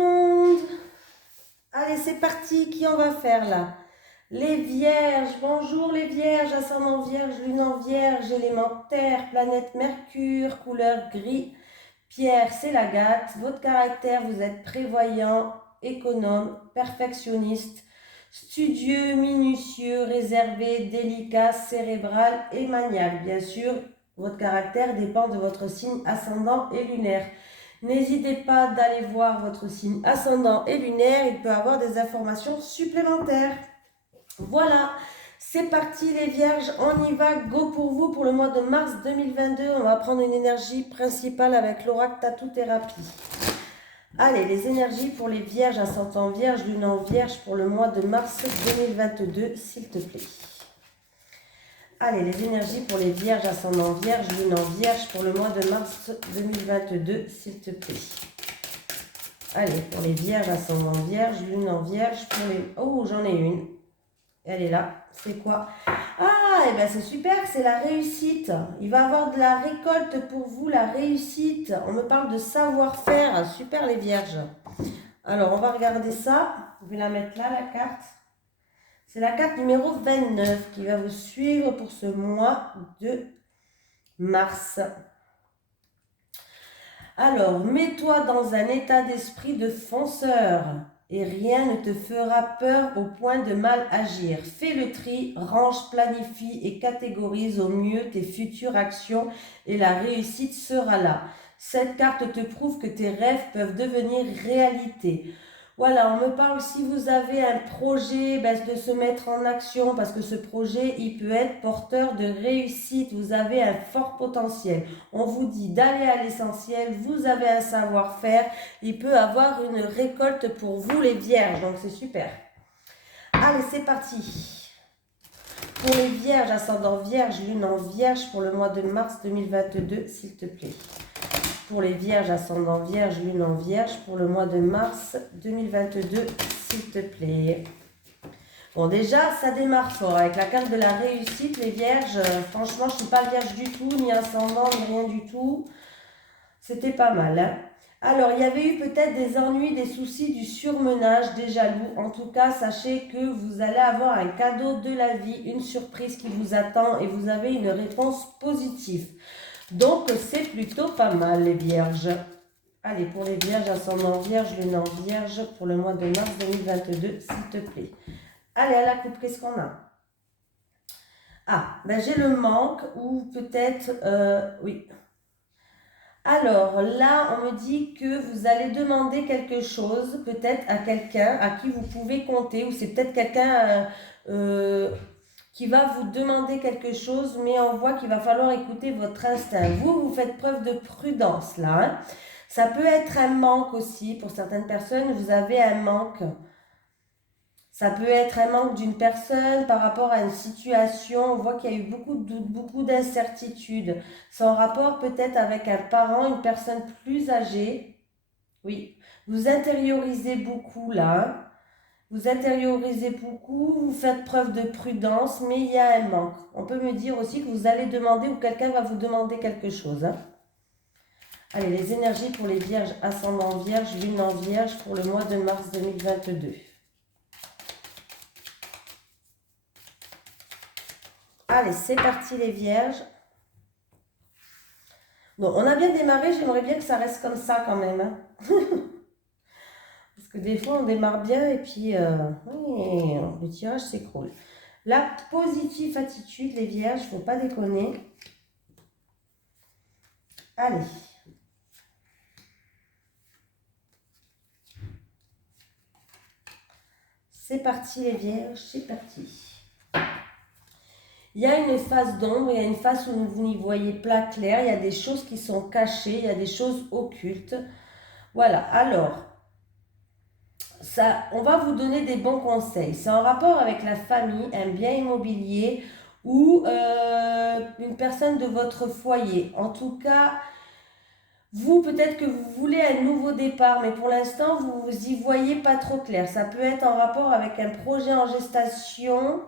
monde. Allez, c'est parti. Qui on va faire là? Les vierges. Bonjour les vierges. Ascendant vierge, lune en vierge, élément terre, planète Mercure, couleur gris. Pierre, c'est l'agate. Votre caractère, vous êtes prévoyant, économe, perfectionniste, studieux, minutieux, réservé, délicat, cérébral et maniaque. Bien sûr, votre caractère dépend de votre signe ascendant et lunaire. N'hésitez pas d'aller voir votre signe ascendant et lunaire, il peut avoir des informations supplémentaires. Voilà, c'est parti les vierges, on y va, go pour vous pour le mois de mars 2022. On va prendre une énergie principale avec l'oracle Tattoo Thérapie. Allez, les énergies pour les vierges, ascendant vierge, lune en vierge pour le mois de mars 2022, s'il te plaît. Allez, les énergies pour les vierges, ascendant vierge, lune en vierge pour le mois de mars 2022, s'il te plaît. Allez, pour les vierges, ascendant vierge, lune en vierge pour les... Oh, j'en ai une. Elle est là. C'est quoi? Ah, et bien c'est super, c'est la réussite. Il va y avoir de la récolte pour vous, la réussite. On me parle de savoir-faire. Super les vierges. Alors, on va regarder ça. Je vais la mettre là, la carte. C'est la carte numéro 29 qui va vous suivre pour ce mois de mars. Alors, mets-toi dans un état d'esprit de fonceur et rien ne te fera peur au point de mal agir. Fais le tri, range, planifie et catégorise au mieux tes futures actions et la réussite sera là. Cette carte te prouve que tes rêves peuvent devenir réalité. Voilà, on me parle si vous avez un projet, de se mettre en action parce que ce projet, il peut être porteur de réussite. Vous avez un fort potentiel. On vous dit d'aller à l'essentiel. Vous avez un savoir-faire. Il peut avoir une récolte pour vous les vierges. Donc c'est super. Allez, c'est parti. Pour les vierges, ascendant vierge, lune en vierge pour le mois de mars 2022, s'il te plaît. Pour les vierges, ascendant vierge, lune en vierge, pour le mois de mars 2022, s'il te plaît. Bon, déjà, ça démarre fort. Avec la carte de la réussite, les vierges, franchement, je ne suis pas vierge du tout, ni ascendant, ni rien du tout. C'était pas mal, hein. Alors, il y avait eu peut-être des ennuis, des soucis, du surmenage, des jaloux. En tout cas, sachez que vous allez avoir un cadeau de la vie, une surprise qui vous attend et vous avez une réponse positive. Donc, c'est plutôt pas mal, les vierges. Allez, pour les vierges, ascendant vierge, lune en vierge, pour le mois de mars 2022, s'il te plaît. Allez, à la coupe, qu'est-ce qu'on a? Ah, j'ai le manque, ou peut-être, oui. Alors, là, on me dit que vous allez demander quelque chose, peut-être à quelqu'un à qui vous pouvez compter, ou c'est peut-être quelqu'un... qui va vous demander quelque chose, mais on voit qu'il va falloir écouter votre instinct. Vous faites preuve de prudence là. Hein. Ça peut être un manque aussi. Pour certaines personnes, vous avez un manque. Ça peut être un manque d'une personne par rapport à une situation. On voit qu'il y a eu beaucoup de doutes, beaucoup d'incertitudes. C'est en rapport peut-être avec un parent, une personne plus âgée. Oui, vous intériorisez beaucoup là. Hein. Vous intériorisez beaucoup, vous faites preuve de prudence, mais il y a un manque. On peut me dire aussi que vous allez demander ou quelqu'un va vous demander quelque chose. Hein. Allez, les énergies pour les vierges, ascendant vierge, lune en vierge pour le mois de mars 2022. Allez, c'est parti les vierges. Donc, on a bien démarré, j'aimerais bien que ça reste comme ça quand même. Hein. Parce que des fois, on démarre bien et puis oui, le tirage s'écroule. La positive attitude, les vierges, il ne faut pas déconner. Allez. C'est parti les vierges, c'est parti. Il y a une phase d'ombre, il y a une phase où vous n'y voyez pas clair, il y a des choses qui sont cachées, il y a des choses occultes. Voilà, alors... Ça, on va vous donner des bons conseils. C'est en rapport avec la famille, un bien immobilier ou une personne de votre foyer. En tout cas, vous, peut-être que vous voulez un nouveau départ, mais pour l'instant, vous y voyez pas trop clair. Ça peut être en rapport avec un projet en gestation.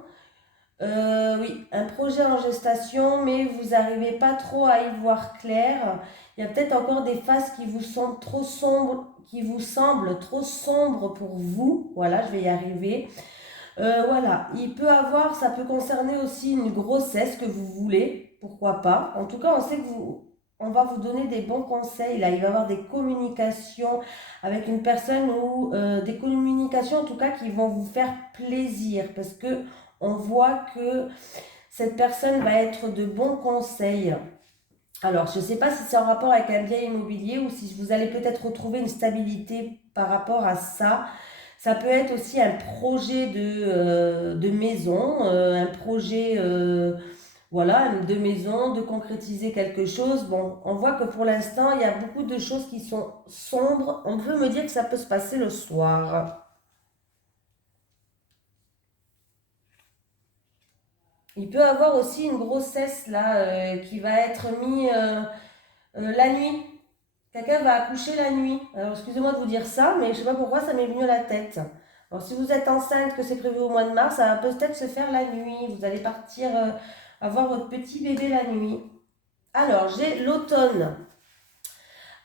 Oui, un projet en gestation, mais vous n'arrivez pas trop à y voir clair. Il y a peut-être encore des phases qui vous sont trop sombres qui vous semble trop sombre pour vous. Voilà, je vais y arriver. Voilà, ça peut concerner aussi une grossesse que vous voulez, pourquoi pas. En tout cas, on sait que on va vous donner des bons conseils. Là, il va y avoir des communications avec une personne ou des communications en tout cas qui vont vous faire plaisir parce que on voit que cette personne va être de bons conseils. Alors, je ne sais pas si c'est en rapport avec un bien immobilier ou si vous allez peut-être retrouver une stabilité par rapport à ça. Ça peut être aussi un projet de maison, un projet voilà, de maison, de concrétiser quelque chose. Bon, on voit que pour l'instant, il y a beaucoup de choses qui sont sombres. On peut me dire que ça peut se passer le soir. Il peut avoir aussi une grossesse là qui va être mise la nuit. Quelqu'un va accoucher la nuit. Alors, excusez-moi de vous dire ça, mais je ne sais pas pourquoi ça m'est venu à la tête. Alors, si vous êtes enceinte, que c'est prévu au mois de mars, ça va peut-être se faire la nuit. Vous allez partir avoir votre petit bébé la nuit. Alors, j'ai l'automne.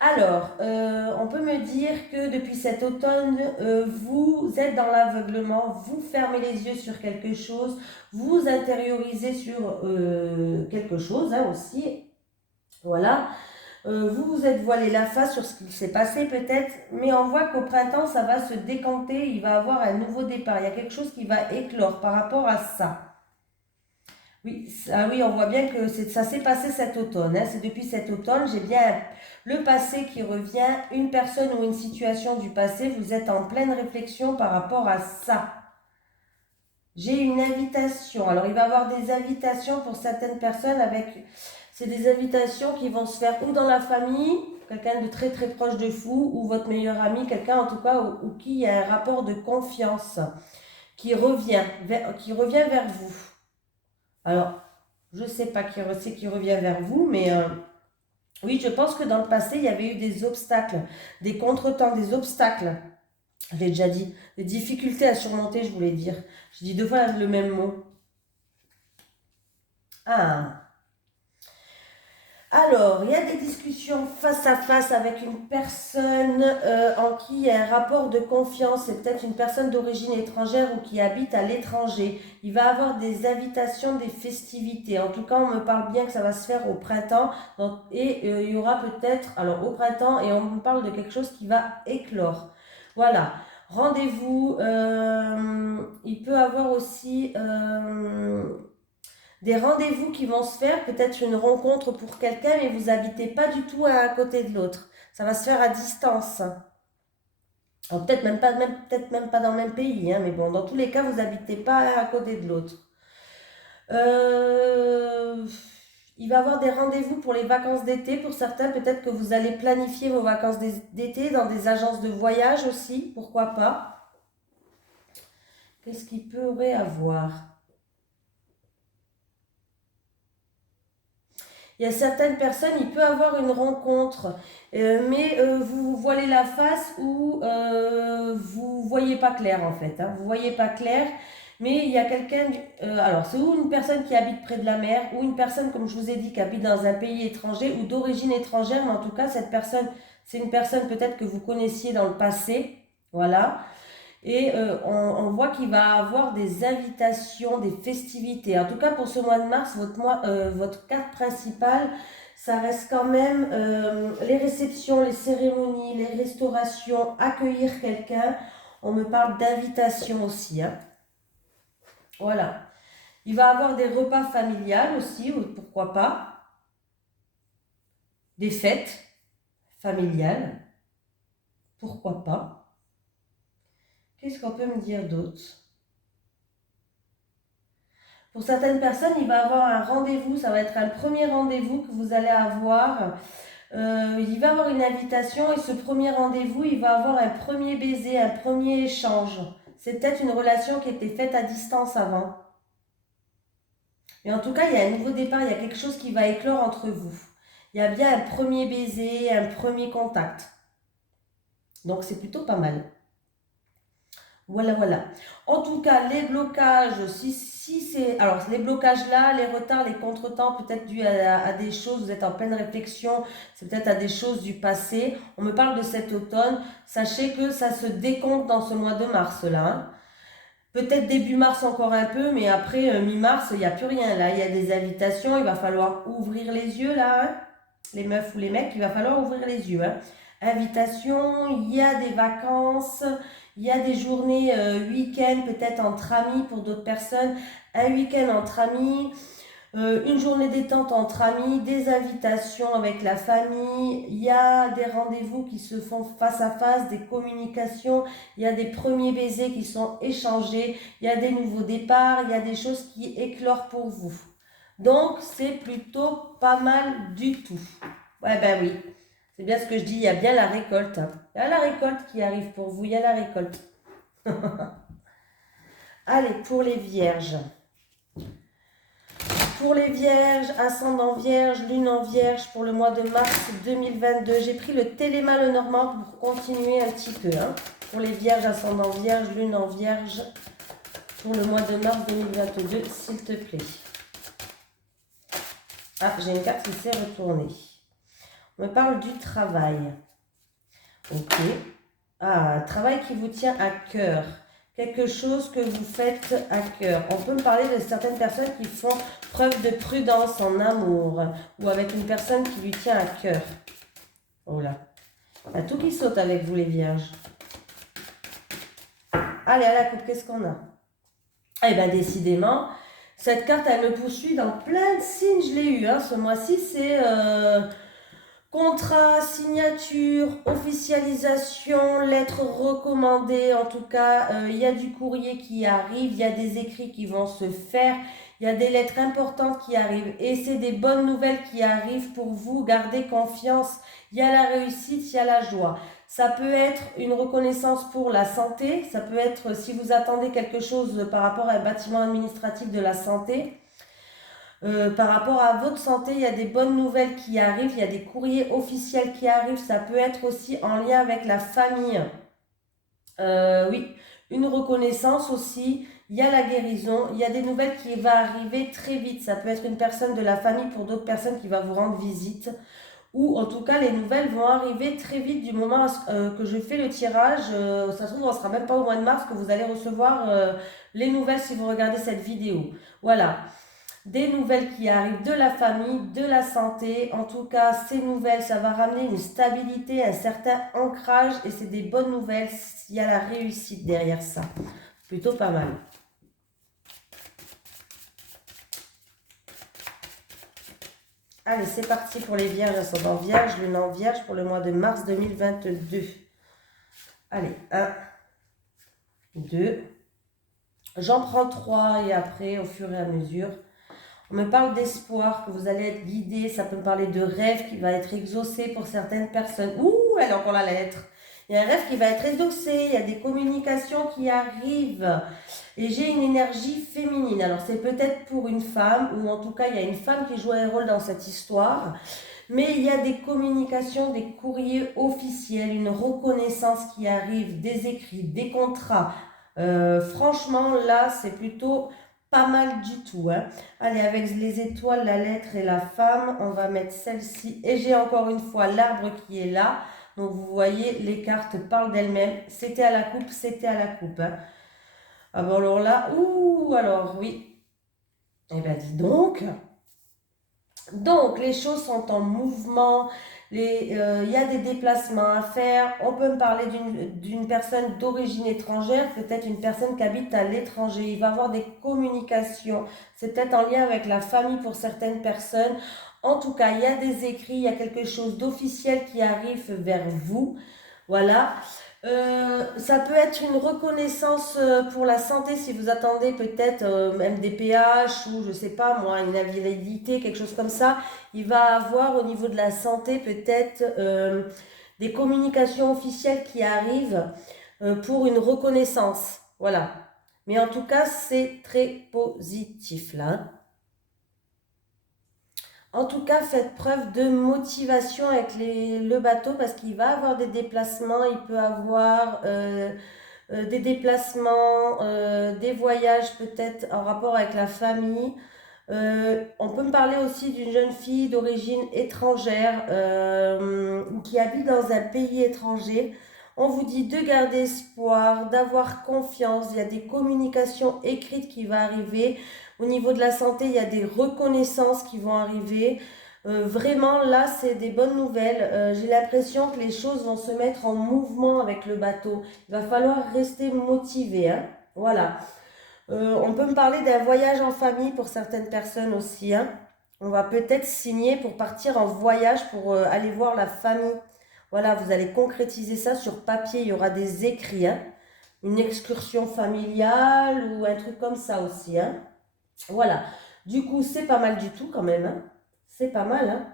Alors, on peut me dire que depuis cet automne, vous êtes dans l'aveuglement, vous fermez les yeux sur quelque chose, vous intériorisez sur quelque chose hein, aussi. Voilà. Vous vous êtes voilé la face sur ce qui s'est passé peut-être, mais on voit qu'au printemps, ça va se décanter, il va avoir un nouveau départ. Il y a quelque chose qui va éclore par rapport à ça. Oui, oui, on voit bien que ça s'est passé cet automne. Hein. C'est depuis cet automne, j'ai bien le passé qui revient, une personne ou une situation du passé, vous êtes en pleine réflexion par rapport à ça. J'ai une invitation. Alors, il va y avoir des invitations pour certaines personnes c'est des invitations qui vont se faire ou dans la famille, quelqu'un de très très proche de vous, ou votre meilleur ami, quelqu'un en tout cas ou qui il y a un rapport de confiance qui revient vers vous. Alors, je ne sais pas c'est qui revient vers vous, mais oui, je pense que dans le passé, il y avait eu des obstacles, des contretemps, des obstacles. Je l'ai déjà dit, des difficultés à surmonter, je voulais dire. Je dis deux fois le même mot. Ah. Alors, il y a des discussions face à face avec une personne en qui il y a un rapport de confiance. C'est peut-être une personne d'origine étrangère ou qui habite à l'étranger. Il va avoir des invitations, des festivités. En tout cas, on me parle bien que ça va se faire au printemps. Il y aura peut-être, alors au printemps, et on me parle de quelque chose qui va éclore. Voilà. Rendez-vous. Il peut avoir aussi des rendez-vous qui vont se faire, peut-être une rencontre pour quelqu'un, mais vous habitez pas du tout à côté de l'autre. Ça va se faire à distance. Alors, peut-être même pas dans le même pays, hein, mais bon, dans tous les cas, vous habitez pas à côté de l'autre. Euh, il va y avoir des rendez-vous pour les vacances d'été. Pour certains, peut-être que vous allez planifier vos vacances d'été dans des agences de voyage aussi, pourquoi pas. Qu'est-ce qu'il pourrait avoir? Il y a certaines personnes, il peut avoir une rencontre, mais vous voilez la face ou vous voyez pas clair en fait. Hein, vous voyez pas clair, mais il y a quelqu'un, alors c'est ou une personne qui habite près de la mer, ou une personne, comme je vous ai dit, qui habite dans un pays étranger ou d'origine étrangère, mais en tout cas, cette personne, c'est une personne peut-être que vous connaissiez dans le passé, voilà. Et on voit qu'il va avoir des invitations, des festivités. En tout cas, pour ce mois de mars, votre carte principale, ça reste quand même les réceptions, les cérémonies, les restaurations, accueillir quelqu'un. On me parle d'invitation aussi. Hein. Voilà. Il va avoir des repas familiales aussi, ou pourquoi pas. Des fêtes familiales. Pourquoi pas. Qu'est-ce qu'on peut me dire d'autre? Pour certaines personnes, il va avoir un rendez-vous, ça va être un premier rendez-vous que vous allez avoir. Il va avoir une invitation et ce premier rendez-vous, il va avoir un premier baiser, un premier échange. C'est peut-être une relation qui était faite à distance avant. Mais en tout cas, il y a un nouveau départ, il y a quelque chose qui va éclore entre vous. Il y a bien un premier baiser, un premier contact. Donc c'est plutôt pas mal. Voilà, voilà. En tout cas, les blocages, si si c'est... Alors, les blocages là, les retards, les contretemps, peut-être dû à des choses, vous êtes en pleine réflexion, c'est peut-être à des choses du passé. On me parle de cet automne. Sachez que ça se décompte dans ce mois de mars là, hein. Peut-être début mars encore un peu, mais après mi-mars, il n'y a plus rien. Là, il y a des invitations, il va falloir ouvrir les yeux là, hein. Les meufs ou les mecs, il va falloir ouvrir les yeux, hein. Invitations, il y a des vacances, il y a des journées week-end, peut-être entre amis pour d'autres personnes. Un week-end entre amis, une journée détente entre amis, des invitations avec la famille, il y a des rendez-vous qui se font face à face, des communications, il y a des premiers baisers qui sont échangés, il y a des nouveaux départs, il y a des choses qui éclorent pour vous. Donc, c'est plutôt pas mal du tout. Ouais, ben oui, c'est bien ce que je dis, il y a bien la récolte, hein. Il y a la récolte qui arrive pour vous, il y a la récolte. Allez, pour les vierges. Pour les vierges, ascendant vierge, lune en vierge pour le mois de mars 2022. J'ai pris le Téléma Lenormand pour continuer un petit peu, hein. Pour les vierges, ascendant vierge, lune en vierge pour le mois de mars 2022, s'il te plaît. Ah, j'ai une carte qui s'est retournée. On me parle du travail. Ok. Ah, travail qui vous tient à cœur. Quelque chose que vous faites à cœur. On peut me parler de certaines personnes qui font preuve de prudence en amour ou avec une personne qui lui tient à cœur. Oh là. Il y a tout qui saute avec vous les vierges. Allez, à la coupe, qu'est-ce qu'on a? Eh bien, décidément, cette carte, elle me poursuit dans plein de signes. Je l'ai eu, hein, ce mois-ci. C'est contrat, signature, officialisation, lettre recommandée. En tout cas, il y a du courrier qui arrive, il y a des écrits qui vont se faire, il y a des lettres importantes qui arrivent. Et c'est des bonnes nouvelles qui arrivent pour vous. Gardez confiance. Il y a la réussite, il y a la joie. Ça peut être une reconnaissance pour la santé. Ça peut être si vous attendez quelque chose par rapport à un bâtiment administratif de la santé. Par rapport à votre santé, il y a des bonnes nouvelles qui arrivent, il y a des courriers officiels qui arrivent, ça peut être aussi en lien avec la famille. Oui, une reconnaissance aussi, il y a la guérison, il y a des nouvelles qui vont arriver très vite. Ça peut être une personne de la famille pour d'autres personnes qui va vous rendre visite. Ou en tout cas, les nouvelles vont arriver très vite du moment que je fais le tirage. Ça se trouve, on ne sera même pas au mois de mars que vous allez recevoir les nouvelles si vous regardez cette vidéo. Voilà. Des nouvelles qui arrivent de la famille, de la santé. En tout cas, ces nouvelles, ça va ramener une stabilité, un certain ancrage et c'est des bonnes nouvelles. Il y a la réussite derrière ça. Plutôt pas mal. Allez, c'est parti pour les vierges, ascendant vierge, lune en vierge pour le mois de mars 2022. Allez, 1, 2. J'en prends 3 et après, au fur et à mesure... On me parle d'espoir, que vous allez être guidé. Ça peut me parler de rêve qui va être exaucé pour certaines personnes. Ouh, elle a encore la lettre. Il y a un rêve qui va être exaucé. Il y a des communications qui arrivent. Et j'ai une énergie féminine. Alors, c'est peut-être pour une femme, ou en tout cas, il y a une femme qui joue un rôle dans cette histoire. Mais il y a des communications, des courriers officiels, une reconnaissance qui arrive, des écrits, des contrats. Franchement, là, c'est plutôt... pas mal du tout, hein. Allez, avec les étoiles, la lettre et la femme, on va mettre celle-ci. Et j'ai encore une fois l'arbre qui est là. Donc, vous voyez, les cartes parlent d'elles-mêmes. C'était à la coupe, c'était à la coupe, hein. Ah bon, alors là, ouh, alors oui. Eh bien, dis donc. Donc, les choses sont en mouvement, il y a des déplacements à faire. On peut me parler d'une personne d'origine étrangère, peut-être une personne qui habite à l'étranger. Il va y avoir des communications. C'est peut-être en lien avec la famille pour certaines personnes. En tout cas, il y a des écrits, il y a quelque chose d'officiel qui arrive vers vous. Voilà. Ça peut être une reconnaissance pour la santé si vous attendez peut-être MDPH ou je sais pas moi, une invalidité, quelque chose comme ça. Il va avoir au niveau de la santé peut-être des communications officielles qui arrivent pour une reconnaissance. Voilà. Mais en tout cas, c'est très positif là, hein. En tout cas, faites preuve de motivation avec le bateau parce qu'il va avoir des déplacements, il peut avoir des déplacements, des voyages peut-être en rapport avec la famille. On peut me parler aussi d'une jeune fille d'origine étrangère qui habite dans un pays étranger. On vous dit de garder espoir, d'avoir confiance. Il y a des communications écrites qui vont arriver. Au niveau de la santé, il y a des reconnaissances qui vont arriver. Vraiment, là, c'est des bonnes nouvelles. J'ai l'impression que les choses vont se mettre en mouvement avec le bateau. Il va falloir rester motivé, hein. Voilà. On peut me parler d'un voyage en famille pour certaines personnes aussi, hein. On va peut-être signer pour partir en voyage pour aller voir la famille. Voilà, vous allez concrétiser ça sur papier. Il y aura des écrits, hein. Une excursion familiale ou un truc comme ça aussi, hein. Voilà. Du coup, c'est pas mal du tout quand même, hein. C'est pas mal, hein.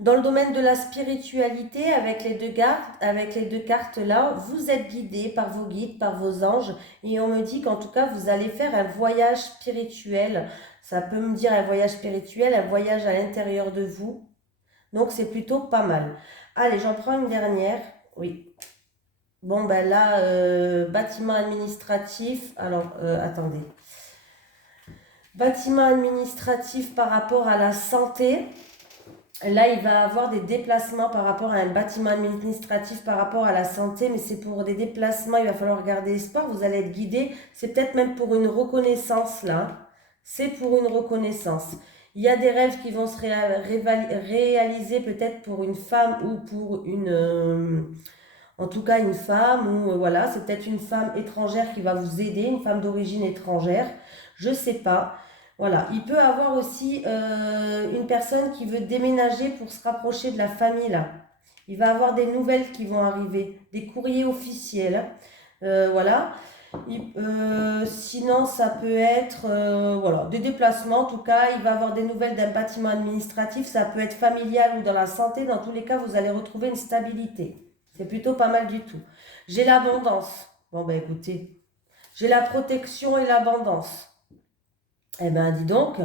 Dans le domaine de la spiritualité, avec les deux cartes là, vous êtes guidé par vos guides, par vos anges, et on me dit qu'en tout cas, vous allez faire un voyage spirituel. Ça peut me dire un voyage spirituel, un voyage à l'intérieur de vous. Donc, c'est plutôt pas mal. Allez, j'en prends une dernière. Oui. Bon, ben là, bâtiment administratif. Alors, attendez. Bâtiment administratif par rapport à la santé. Là, il va avoir des déplacements par rapport à un bâtiment administratif, par rapport à la santé, mais c'est pour des déplacements, il va falloir garder espoir, vous allez être guidé, c'est peut-être même pour une reconnaissance là, c'est pour une reconnaissance. Il y a des rêves qui vont se réaliser peut-être pour une femme ou pour en tout cas une femme, ou voilà, c'est peut-être une femme étrangère qui va vous aider, une femme d'origine étrangère, je sais pas. Voilà, il peut avoir aussi une personne qui veut déménager pour se rapprocher de la famille là. Il va avoir des nouvelles qui vont arriver, des courriers officiels. Voilà. Sinon, ça peut être voilà, des déplacements. En tout cas, il va avoir des nouvelles d'un bâtiment administratif. Ça peut être familial ou dans la santé. Dans tous les cas, vous allez retrouver une stabilité. C'est plutôt pas mal du tout. J'ai l'abondance. Bon, ben écoutez, j'ai la protection et l'abondance. Eh ben, dis donc.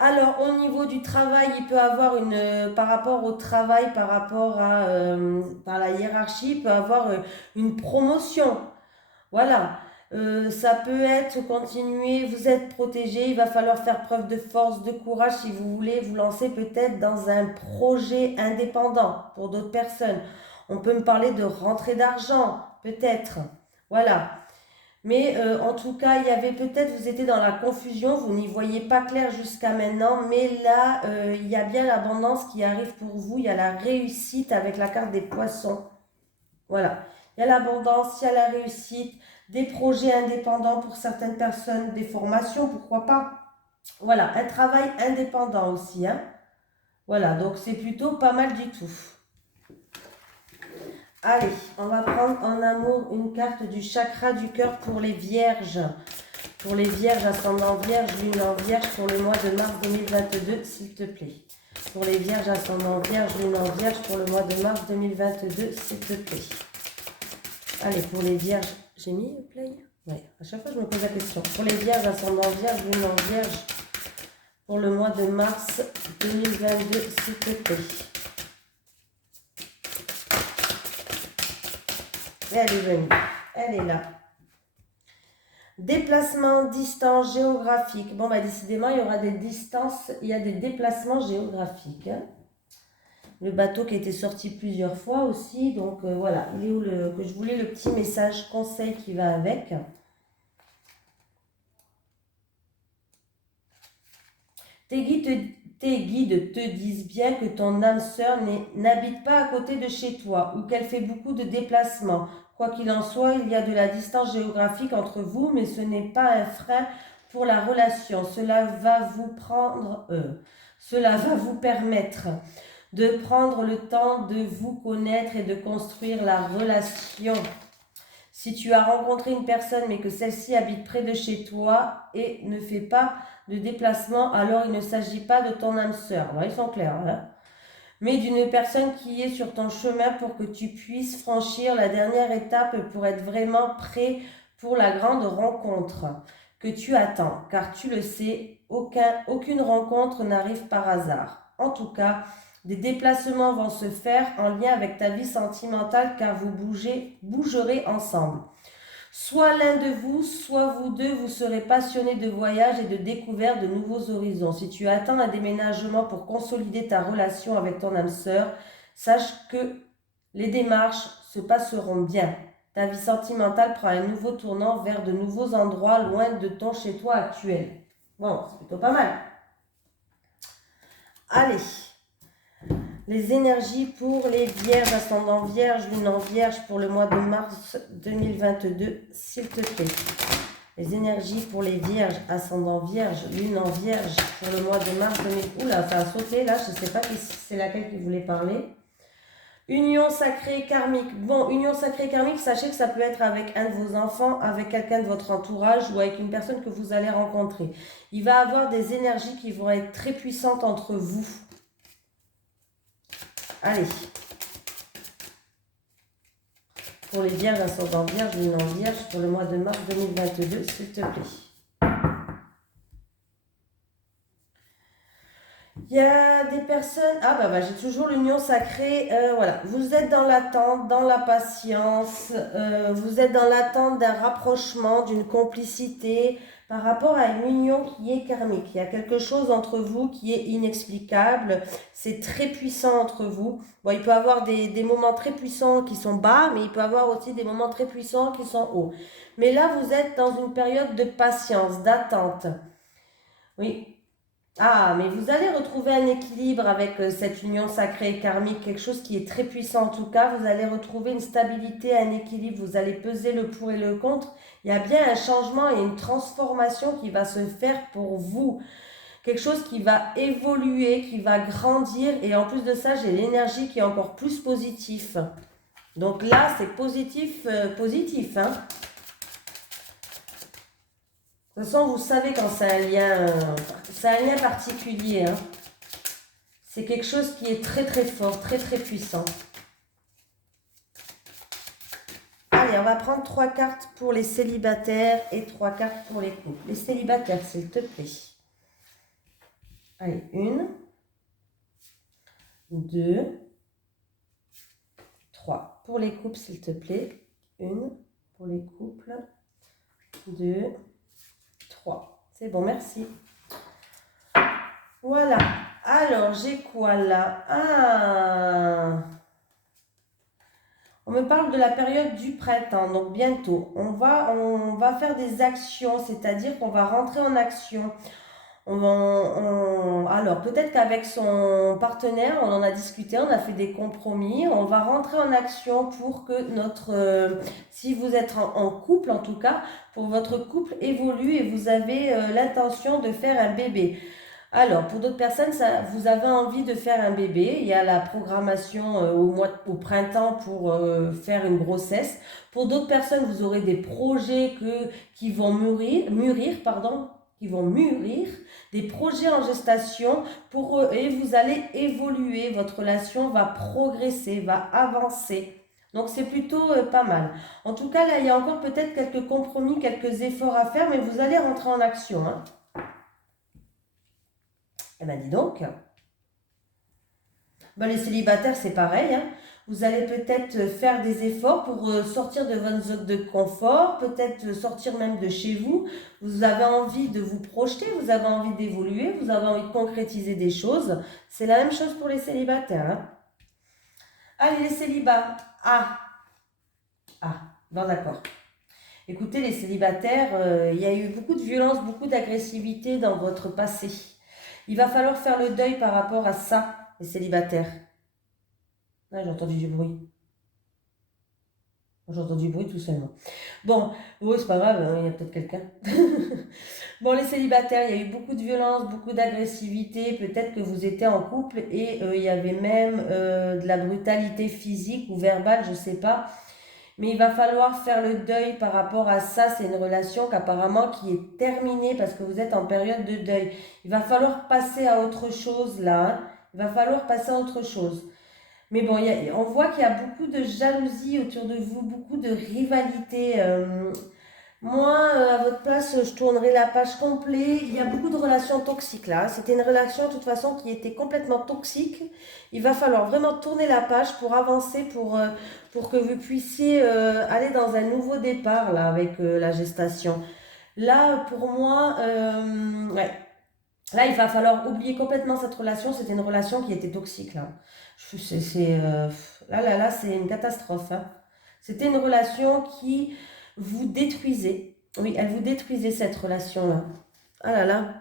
Alors, au niveau du travail, il peut avoir par rapport au travail, par la hiérarchie, il peut avoir une promotion. Voilà. Ça peut être continuer, vous êtes protégé, il va falloir faire preuve de force, de courage si vous voulez vous lancer peut-être dans un projet indépendant pour d'autres personnes. On peut me parler de rentrée d'argent, peut-être. Voilà. Mais en tout cas, il y avait peut-être, vous étiez dans la confusion, vous n'y voyez pas clair jusqu'à maintenant, mais là, il y a bien l'abondance qui arrive pour vous, il y a la réussite avec la carte des poissons. Voilà, il y a l'abondance, il y a la réussite, des projets indépendants pour certaines personnes, des formations, pourquoi pas. Voilà, un travail indépendant aussi, hein. Voilà, donc c'est plutôt pas mal du tout. Allez, on va prendre en amour une carte du chakra du cœur pour les vierges. Pour les vierges, ascendant vierge, lune en vierge pour le mois de mars 2022, s'il te plaît. Pour les vierges, ascendant vierge, lune en vierge pour le mois de mars 2022, s'il te plaît. Allez, pour les vierges, j'ai mis play? Ouais, à chaque fois je me pose la question. Pour les vierges, ascendant vierge, lune en vierge pour le mois de mars 2022, s'il te plaît. Et elle est venue, elle est là. Déplacement, distance, géographique. Bon, bah décidément, il y aura des distances, il y a des déplacements géographiques, hein. Le bateau qui a été sorti plusieurs fois aussi, donc voilà. Il est où que je voulais le petit message conseil qui va avec. Tes guides te disent bien que ton âme sœur n'habite pas à côté de chez toi ou qu'elle fait beaucoup de déplacements. Quoi qu'il en soit, il y a de la distance géographique entre vous, mais ce n'est pas un frein pour la relation. Cela va vous permettre de prendre le temps de vous connaître et de construire la relation. Si tu as rencontré une personne mais que celle-ci habite près de chez toi et ne fait pas de déplacement, alors il ne s'agit pas de ton âme sœur. Alors, ils sont clairs, hein, mais d'une personne qui est sur ton chemin pour que tu puisses franchir la dernière étape pour être vraiment prêt pour la grande rencontre que tu attends. Car tu le sais, aucune rencontre n'arrive par hasard. En tout cas, Des déplacements vont se faire en lien avec ta vie sentimentale car vous bougerez ensemble. Soit l'un de vous, soit vous deux, vous serez passionnés de voyage et de découverte de nouveaux horizons. Si tu attends un déménagement pour consolider ta relation avec ton âme sœur, sache que les démarches se passeront bien. Ta vie sentimentale prend un nouveau tournant vers de nouveaux endroits loin de ton chez-toi actuel. Bon, c'est plutôt pas mal. Allez, les énergies pour les vierges, ascendant vierge, lune en vierge pour le mois de mars 2022, s'il te plaît. Les énergies pour les vierges, ascendant vierge, lune en vierge pour le mois de mars 2022. Oula, ça a sauté là, je ne sais pas si c'est laquelle qui voulait parler. Union sacrée karmique. Bon, union sacrée karmique, sachez que ça peut être avec un de vos enfants, avec quelqu'un de votre entourage ou avec une personne que vous allez rencontrer. Il va y avoir des énergies qui vont être très puissantes entre vous. Allez. Pour les vierges, ascendant vierge, lune en vierge, pour le mois de mars 2022, s'il te plaît. Il y a des personnes... Ah bah j'ai toujours l'union sacrée. Voilà, vous êtes dans l'attente, dans la patience. Vous êtes dans l'attente d'un rapprochement, d'une complicité par rapport à une union qui est karmique. Il y a quelque chose entre vous qui est inexplicable. C'est très puissant entre vous. Bon, il peut y avoir des moments très puissants qui sont bas, mais il peut y avoir aussi des moments très puissants qui sont hauts. Mais là, vous êtes dans une période de patience, d'attente. Oui. Ah, mais vous allez retrouver un équilibre avec cette union sacrée et karmique, quelque chose qui est très puissant en tout cas. Vous allez retrouver une stabilité, un équilibre, vous allez peser le pour et le contre. Il y a bien un changement et une transformation qui va se faire pour vous. Quelque chose qui va évoluer, qui va grandir. Et en plus de ça, j'ai l'énergie qui est encore plus positive. Donc là, c'est positif, positif, hein. De toute façon, vous savez quand c'est un lien particulier. Hein. C'est quelque chose qui est très très fort, très très puissant. Allez, on va prendre 3 cartes pour les célibataires et 3 cartes pour les couples. Les célibataires, s'il te plaît. Allez, 1, 2, 3. Pour les couples, s'il te plaît. 1, pour les couples. 2, 3. C'est bon, merci. Voilà. Alors, j'ai quoi là? Ah, on me parle de la période du printemps, donc bientôt. On va faire des actions, c'est-à-dire qu'on va rentrer en action. Alors, peut-être qu'avec son partenaire, on en a discuté, on a fait des compromis. On va rentrer en action pour que si vous êtes en couple en tout cas, pour votre couple évolue et vous avez l'intention de faire un bébé. Alors, pour d'autres personnes, vous avez envie de faire un bébé. Il y a la programmation au printemps pour faire une grossesse. Pour d'autres personnes, vous aurez des projets qui vont mûrir, des projets en gestation et vous allez évoluer. Votre relation va progresser, va avancer. Donc, c'est plutôt pas mal. En tout cas, là, il y a encore peut-être quelques compromis, quelques efforts à faire, mais vous allez rentrer en action, hein. Eh bien, dis donc. Ben, les célibataires, c'est pareil. Hein. Vous allez peut-être faire des efforts pour sortir de votre zone de confort, peut-être sortir même de chez vous. Vous avez envie de vous projeter, vous avez envie d'évoluer, vous avez envie de concrétiser des choses. C'est la même chose pour les célibataires. Hein. Allez, les célibats. Bon, d'accord. Écoutez, les célibataires, il y a eu beaucoup de violence, beaucoup d'agressivité dans votre passé. Il va falloir faire le deuil par rapport à ça, les célibataires. Ah, j'ai entendu du bruit. J'ai entendu du bruit tout seulement. Bon, oui, c'est pas grave, hein, il y a peut-être quelqu'un. Bon, les célibataires, il y a eu beaucoup de violence, beaucoup d'agressivité. Peut-être que vous étiez en couple et il y avait même de la brutalité physique ou verbale, je ne sais pas. Mais il va falloir faire le deuil par rapport à ça. C'est une relation qu'apparemment qui est terminée parce que vous êtes en période de deuil. Il va falloir passer à autre chose là. Hein. Il va falloir passer à autre chose. Mais bon, on voit qu'il y a beaucoup de jalousie autour de vous, beaucoup de rivalité. Moi, à votre place, je tournerai la page complète. Il y a beaucoup de relations toxiques là. C'était une relation de toute façon qui était complètement toxique. Il va falloir vraiment tourner la page pour avancer, pour que vous puissiez aller dans un nouveau départ là avec la gestation. Là, pour moi, ouais. Là, il va falloir oublier complètement cette relation. C'était une relation qui était toxique là. Là, c'est une catastrophe, hein. C'était une relation qui vous détruisait. Oui, elle vous détruisait cette relation-là. Ah là là.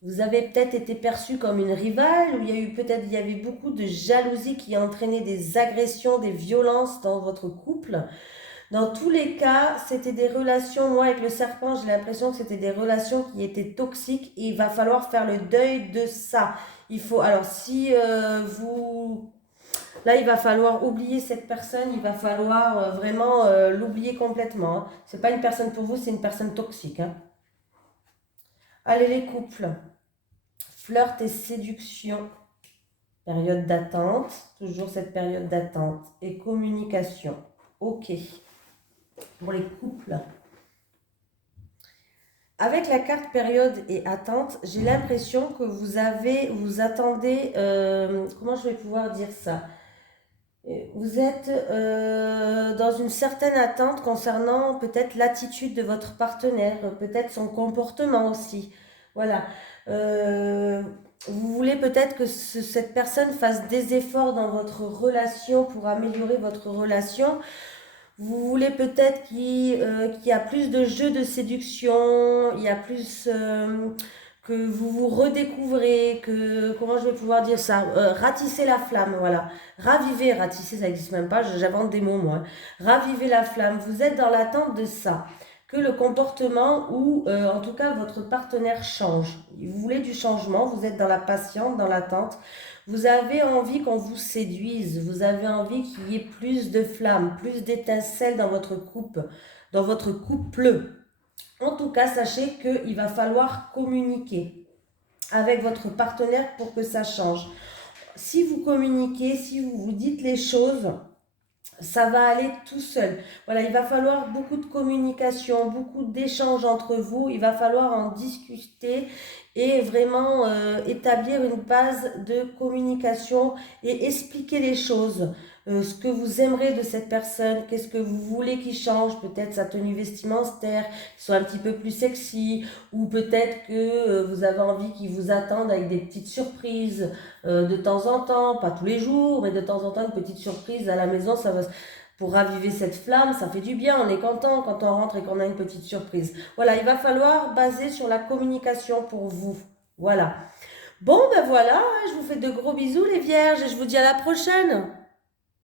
Vous avez peut-être été perçu comme une rivale, ou il y avait beaucoup de jalousie qui a entraîné des agressions, des violences dans votre couple. Dans tous les cas, c'était des relations, moi avec le serpent, j'ai l'impression que c'était des relations qui étaient toxiques et il va falloir faire le deuil de ça. Alors si vous, là il va falloir oublier cette personne, il va falloir vraiment l'oublier complètement, hein. C'est pas une personne pour vous, c'est une personne toxique, hein. Allez les couples, flirt et séduction, période d'attente, toujours cette période d'attente et communication. Ok, pour les couples. Avec la carte période et attente, j'ai l'impression que vous attendez, comment je vais pouvoir dire ça? Vous êtes dans une certaine attente concernant peut-être l'attitude de votre partenaire, peut-être son comportement aussi. Voilà. Euh, vous voulez peut-être que cette personne fasse des efforts dans votre relation pour améliorer votre relation. Vous voulez peut-être qu'il y a plus de jeux de séduction, il y a plus que vous vous redécouvrez, comment je vais pouvoir dire ça, ratisser la flamme, voilà. Ratisser, ça n'existe même pas, j'invente des mots moi, hein. Ravivez la flamme, vous êtes dans l'attente de ça, que le comportement ou en tout cas votre partenaire change. Vous voulez du changement, vous êtes dans la patience, dans l'attente. Vous avez envie qu'on vous séduise, vous avez envie qu'il y ait plus de flammes, plus d'étincelles dans votre couple. En tout cas, sachez qu'il va falloir communiquer avec votre partenaire pour que ça change. Si vous communiquez, si vous vous dites les choses, ça va aller tout seul. Voilà, il va falloir beaucoup de communication, beaucoup d'échanges entre vous. Il va falloir en discuter et vraiment établir une base de communication et expliquer les choses. Ce que vous aimerez de cette personne, qu'est-ce que vous voulez qu'il change, peut-être sa tenue vestimentaire, qu'il soit un petit peu plus sexy, ou peut-être que vous avez envie qu'il vous attende avec des petites surprises de temps en temps, pas tous les jours, mais de temps en temps une petite surprise à la maison, ça va pour raviver cette flamme, ça fait du bien, on est content quand on rentre et qu'on a une petite surprise. Voilà, il va falloir baser sur la communication pour vous. Voilà. Bon, ben voilà, je vous fais de gros bisous les vierges et je vous dis à la prochaine.